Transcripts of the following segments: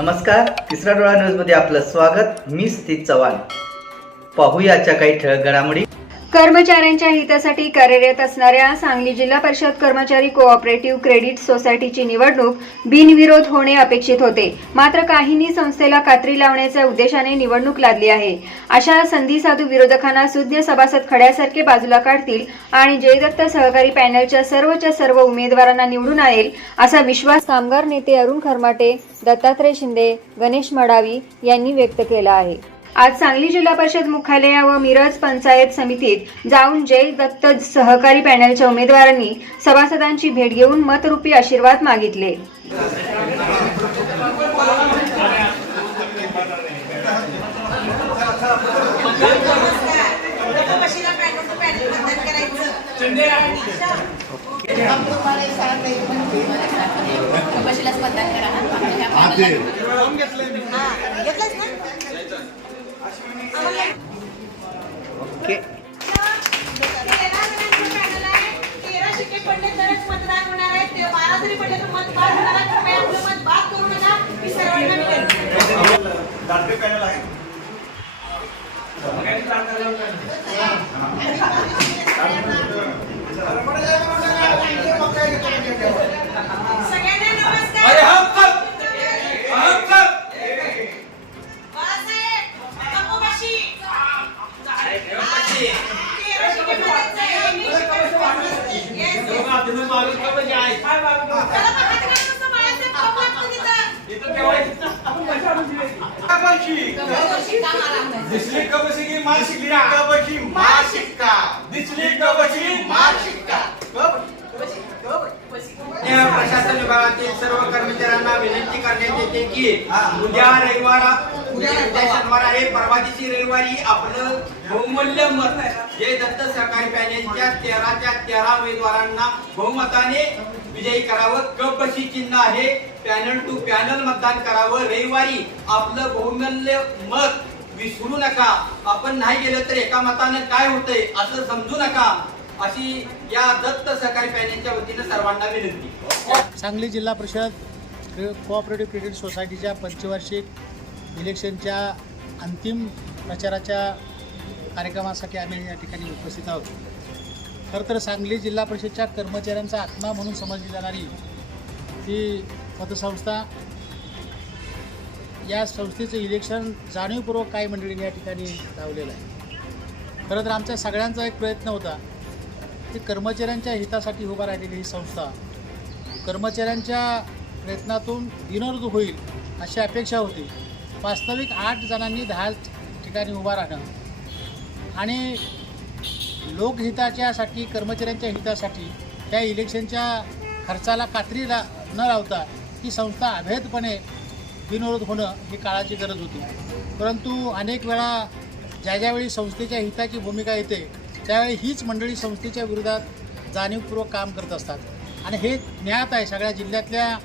नमस्कार तिसरा डोळा न्यूजमध्ये आपलं स्वागत. मी स्थित चव्हाण. पाहूया काही ठळक घडामोडी. कर्मचाऱ्यांच्या हितासाठी कार्यरत असणाऱ्या सांगली जिल्हा परिषद कर्मचारी कोऑपरेटिव्ह क्रेडिट सोसायटीची निवडणूक बिनविरोध होणे अपेक्षित होते. मात्र काहींनी संस्थेला कात्री लावण्याच्या उद्देशाने निवडणूक लादली आहे. अशा संधी साधू विरोधकांना सुज्ञ सभासद खड्यासारखे बाजूला काढतील आणि जयदत्त सहकारी पॅनलच्या सर्वच्या सर्व उमेदवारांना निवडून आणेल असा विश्वास कामगार नेते अरुण खरमाटे दत्तात्रय शिंदे गणेश मडावी यांनी व्यक्त केला आहे. आज सांगली जिल्हा परिषद मुख्यालया व मिरज पंचायत समितीत जाऊन जय दत्त सहकारी पॅनलच्या उमेदवारांनी सभासदांची भेट घेऊन मतरूपी आशीर्वाद मागितले कपाशीला मतदान करा हा. आपल्या पॅनलला. ओके. तेरा शिक्के पडले तरच मतदान होणार आहे दिसली कबशी की मार शिक्का कबशी मार शिक्का दिसली कबशी मार शिक्का प्रशासन विभागातील सर्व कर्मचाऱ्यांना विनंती करण्यात येते की उद्या रविवार उद्या उद्या शनिवार आहे परवा दिवशी रविवारी आपलं बहुमूल्य मत जे दत्त सहकारी पॅनेलच्या तेराच्या तेरा उमेदवारांना बहुमताने विजयी करावं. कपशी चिन्ह आहे. पॅनल टू पॅनल मतदान करावं. रविवारी आपलं बहुमूल्य मत विसरू नका. आपण नाही गेलं तर एका मतानं काय होतंय असं समजू नका. अशी या दत्त सहकारी पॅनेलच्या वतीनं सर्वांना विनंती. सांगली जिल्हा परिषद कोऑपरेटिव्ह क्रेडिट सोसायटीच्या पंचवार्षिक इलेक्शनच्या अंतिम प्रचाराच्या कार्यक्रमासाठी आम्ही या ठिकाणी उपस्थित आहोत. खरं तर सांगली जिल्हा परिषदच्या कर्मचाऱ्यांचा आत्मा म्हणून समजली जाणारी ही पतसंस्था या संस्थेचं इलेक्शन जाणीवपूर्वक काही मंडळींनी या ठिकाणी लावलेलं आहे? खरं तर आमच्या सगळ्यांचा एक प्रयत्न होता की कर्मचाऱ्यांच्या हितासाठी उभा राहिलेली ही संस्था कर्मचाऱ्यांच्या प्रयत्नातून दिनरूप होईल अशी अपेक्षा होती. वास्तविक आठ जणांनी दहा ठिकाणी उभा राहणं आणि लोकहिताच्यासाठी कर्मचाऱ्यांच्या हितासाठी त्या इलेक्शनच्या खर्चाला कात्री रा न लावता ही संस्था अभेदपणे बिनविरोध होणं ही काळाची गरज होती. परंतु अनेक वेळा ज्या ज्यावेळी संस्थेच्या हिताची भूमिका येते त्यावेळी हीच मंडळी संस्थेच्या विरोधात जाणीवपूर्वक काम करत असतात. आणि हे ज्ञात आहे सगळ्या जिल्ह्यातल्या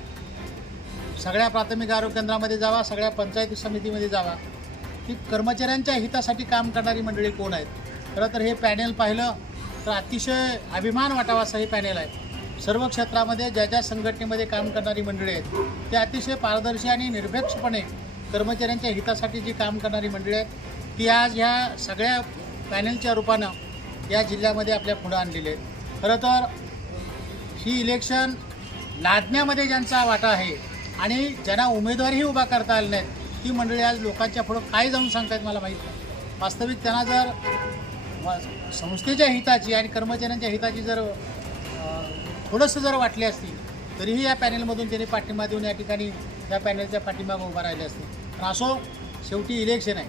सगळ्या प्राथमिक आरोग्य केंद्रामध्ये जावा सगळ्या पंचायत समितीमध्ये जावा की कर्मचाऱ्यांच्या हितासाठी काम करणारी मंडळी कोण आहेत? खरं तर हे पॅनेल पाहिलं तर अतिशय अभिमान वाटावा असं हे पॅनेल आहे. सर्व क्षेत्रामध्ये ज्या ज्या संघटनेमध्ये काम करणारी मंडळी आहेत ते अतिशय पारदर्शी आणि निरपेक्षपणे कर्मचाऱ्यांच्या हितासाठी जी काम करणारी मंडळी आहेत ती आज ह्या सगळ्या पॅनेलच्या रूपानं या जिल्ह्यामध्ये आपल्या पुढं आणलेली आहेत. खरं तर ही इलेक्शन लादण्यामध्ये ज्यांचा वाटा आहे आणि ज्यांना उमेदवारही उभा करता आले नाहीत ती मंडळी आज लोकांच्या पुढं काय जाऊन सांगतायत मला माहीत नाही. वास्तविक त्यांना जर संस्थेच्या हिताची आणि कर्मचाऱ्यांच्या हिताची जर थोडंसं जर वाटली असतील तरीही या पॅनेलमधून त्यांनी पाठिंबा देऊन या ठिकाणी या पॅनेलच्या पाठिंबा उभा राहिले असते. पण असो शेवटी इलेक्शन आहे.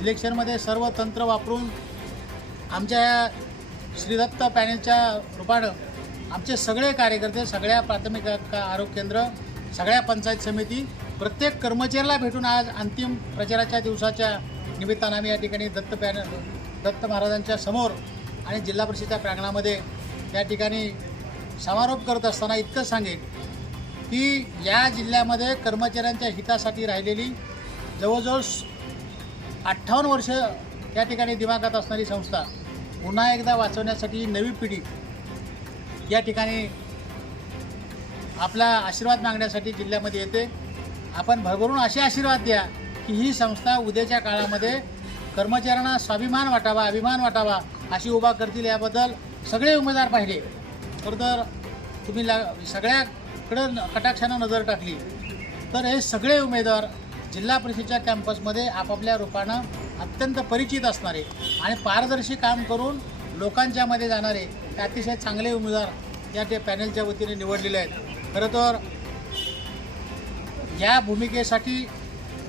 इलेक्शनमध्ये सर्व तंत्र वापरून आमच्या या श्रीदत्त पॅनेलच्या रूपानं आमचे सगळे कार्यकर्ते सगळ्या प्राथमिक आरोग्य केंद्र सगळ्या पंचायत समिती प्रत्येक कर्मचाऱ्याला भेटून आज अंतिम प्रचाराच्या दिवसाच्या निमित्तानं आम्ही या ठिकाणी दत्त पॅनल दत्त महाराजांच्या समोर आणि जिल्हा परिषदेच्या प्रांगणामध्ये त्या ठिकाणी समारोप करत असताना इतकंच सांगेन की या जिल्ह्यामध्ये कर्मचाऱ्यांच्या हितासाठी राहिलेली जवळजवळ अठ्ठावन्न वर्ष त्या ठिकाणी दिमागात असणारी संस्था पुन्हा एकदा वाचवण्यासाठी नवी पिढी या ठिकाणी आपला आशीर्वाद मागण्यासाठी जिल्ह्यामध्ये येते. आपण भरभरून असे आशीर्वाद द्या की ही संस्था उद्याच्या काळामध्ये कर्मचाऱ्यांना स्वाभिमान वाटावा अभिमान वाटावा अशी उभा करतील याबद्दल सगळे उमेदवार पाहिले. तर तुम्ही ला सगळ्याकडं कटाक्षानं नजर टाकली. तर हे सगळे उमेदवार जिल्हा परिषदेच्या कॅम्पसमध्ये आपापल्या रूपानं अत्यंत परिचित असणारे आणि पारदर्शी काम करून लोकांच्यामध्ये जाणारे ते अतिशय चांगले उमेदवार या ते पॅनलच्या वतीने निवडलेले आहेत. खरं तर या भूमिकेसाठी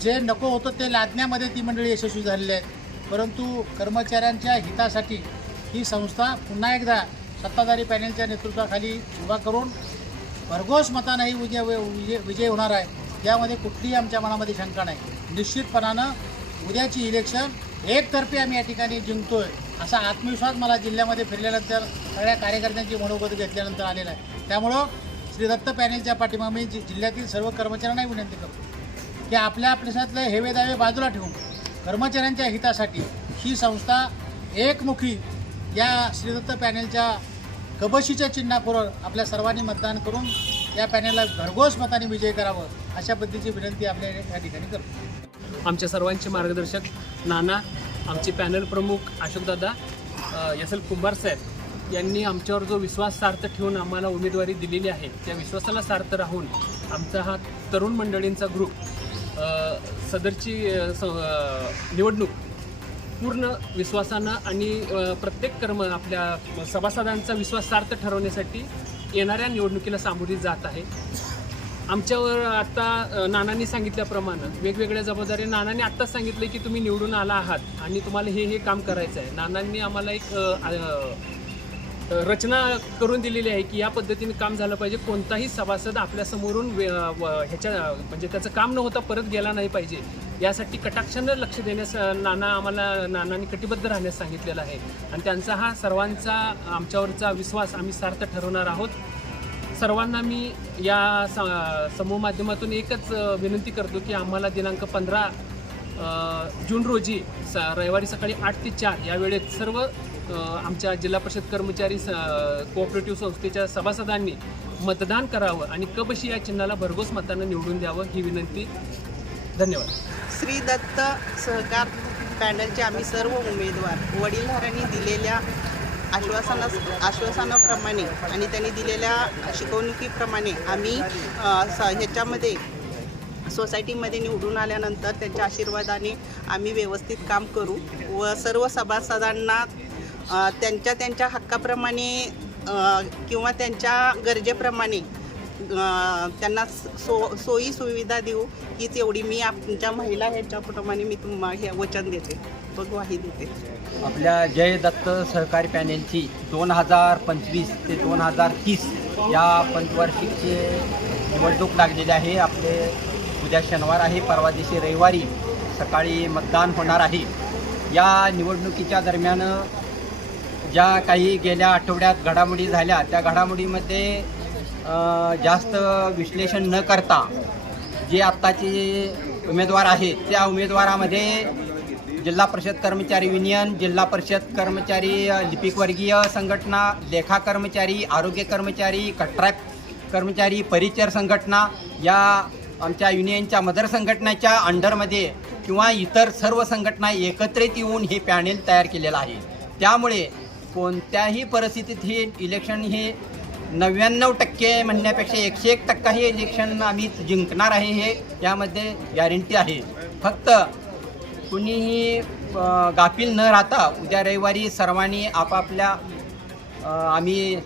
जे नको होतं ते लादण्यामध्ये ती मंडळी यशस्वी झालेली आहेत. परंतु कर्मचाऱ्यांच्या हितासाठी ही संस्था पुन्हा एकदा सत्ताधारी पॅनलच्या नेतृत्वाखाली उभा करून भरघोस मतानंही विजय विजय विजय होणार आहे. यामध्ये कुठलीही आमच्या मनामध्ये शंका नाही. निश्चितपणानं उद्याची इलेक्शन एकतर्फी आम्ही या ठिकाणी जिंकतोय असा आत्मविश्वास मला जिल्ह्यामध्ये फिरल्यानंतर सगळ्या कार्यकर्त्यांची मनोगत घेतल्यानंतर आलेला आहे. त्यामुळं श्री दत्त पॅनेलच्या पाठीमागे मी जि- जिल्ह्यातील सर्व कर्मचाऱ्यांनाही विनंती करतो की आपल्या आपल्यातले हेवे दावे बाजूला ठेवून कर्मचाऱ्यांच्या हितासाठी ही संस्था एकमुखी या श्रीदत्त पॅनेलच्या कबशीच्या चिन्हापुरं आपल्या सर्वांनी मतदान करून या पॅनेलला भरघोस मताने विजय करावं अशा पद्धतीची विनंती आपल्या या ठिकाणी करतो. आमच्या सर्वांचे मार्गदर्शक नाना आमचे पॅनल प्रमुख अशोकदादा एस एल कुंभार साहेब यांनी आमच्यावर जो विश्वास सार्थ ठेवून आम्हाला उमेदवारी दिलेली आहे त्या विश्वासाला सार्थ राहून आमचा हा तरुण मंडळींचा ग्रुप सदरची स- निवडणूक पूर्ण विश्वासानं आणि प्रत्येक कर्म आपल्या सभासदांचा विश्वास सार्थ ठरवण्यासाठी येणाऱ्या निवडणुकीला सामोरी जात आहे. आमच्यावर आत्ता नानांनी सांगितल्याप्रमाणे वेगवेगळ्या जबाबदाऱ्या नानांनी आत्ताच सांगितलं की तुम्ही निवडून आला आहात आणि तुम्हाला हे हे काम करायचं आहे नानांनी आम्हाला एक रचना करून दिलेली आहे की या पद्धतीने काम झालं पाहिजे. कोणताही सभासद आपल्यासमोरून वे- व- ह्याच्या म्हणजे त्याचं काम न होता परत गेला नाही पाहिजे. यासाठी कटाक्षानं लक्ष देण्यास नाना आम्हाला नानांनी कटिबद्ध राहण्यास सांगितलेलं आहे. आणि त्यांचा हा सर्वांचा आमच्यावरचा विश्वास आम्ही सार्थ ठरवणार आहोत. सर्वांना मी या समूह माध्यमातून एकच विनंती करतो की आम्हाला दिनांक पंधरा जून रोजी स रविवारी सकाळी आठ ते चार या वेळेत सर्व आमच्या जिल्हा परिषद कर्मचारी स कोऑपरेटिव्ह संस्थेच्या सभासदांनी मतदान करावं आणि कबशी या चिन्हाला भरघोस मतानं निवडून द्यावं ही विनंती. धन्यवाद. श्री दत्त सहकार पॅनलचे आम्ही सर्व उमेदवार वडीलधाऱ्यांनी दिलेल्या आश्वासना आश्वासनाप्रमाणे आणि त्यांनी दिलेल्या शिकवणुकीप्रमाणे आम्ही स ह्याच्यामध्ये सोसायटीमध्ये निवडून आल्यानंतर त्यांच्या आशीर्वादाने आम्ही व्यवस्थित काम करू व सर्व सभासदांना त्यांच्या त्यांच्या हक्काप्रमाणे किंवा त्यांच्या गरजेप्रमाणे त्यांना सो सोयी सुविधा देऊ हीच एवढी मी आमच्या महिला ह्याच्याप्रमाणे मी तुम्हा हे वचन देते तो ग्वाही देते. आपल्या जय दत्त सहकारी पॅनेलची दोन हजार पंचवीस ते दोन हजार तीस या पंचवार्षिकची निवडणूक लागलेली आहे. आपले उद्या शनिवार आहे परवा दिवशी रविवारी सकाळी मतदान होणार आहे. या निवडणुकीच्या दरम्यान ज्या काही गेल्या आठवड्यात घडामोडी झाल्या त्या घडामोडीमध्ये जास्त विश्लेषण न करता जे आत्ताचे उमेदवार आहेत त्या उमेदवारामध्ये जिल्हा परिषद कर्मचारी युनियन जिल्हा परिषद कर्मचारी लिपिकवर्गीय संघटना लेखा कर्मचारी आरोग्य कर्मचारी कट्रॅक्ट कर्मचारी परिचर संघटना या आमच्या युनियनच्या मदर संघटनेच्या अंडरमध्ये किंवा इतर सर्व संघटना एकत्रित येऊन हे पॅनेल तयार केलेलं आहे. त्यामुळे कोणत्याही परिस्थितीत हे इलेक्शन हे नव्याण्णव टक्के म्हणण्यापेक्षा एकशे एक टक्का हे इलेक्शन आम्ही जिंकणार आहे हे यामध्ये गॅरंटी आहे. फक्त कुणीही गाफील न राहता उद्या रविवारी सर्वांनी आपापल्या आम्ही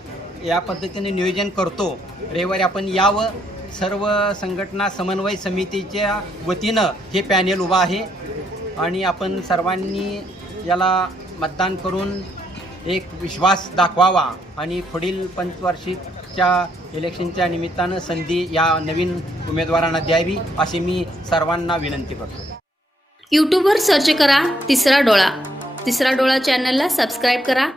या पद्धतीने नियोजन करतो. रविवारी आपण यावं सर्व संघटना समन्वय समितीच्या वतीनं हे पॅनेल उभं आहे. आणि आपण सर्वांनी याला मतदान करून एक विश्वास दाखवावा. आणि पुढील पंचवार्षिकच्या इलेक्शनच्या निमित्तानं संधी या नवीन उमेदवारांना द्यावी अशी मी सर्वांना विनंती करतो. यूट्यूबवर सर्च करा तिसरा डोळा. तिसरा डोळा चॅनलला सबस्क्राईब करा.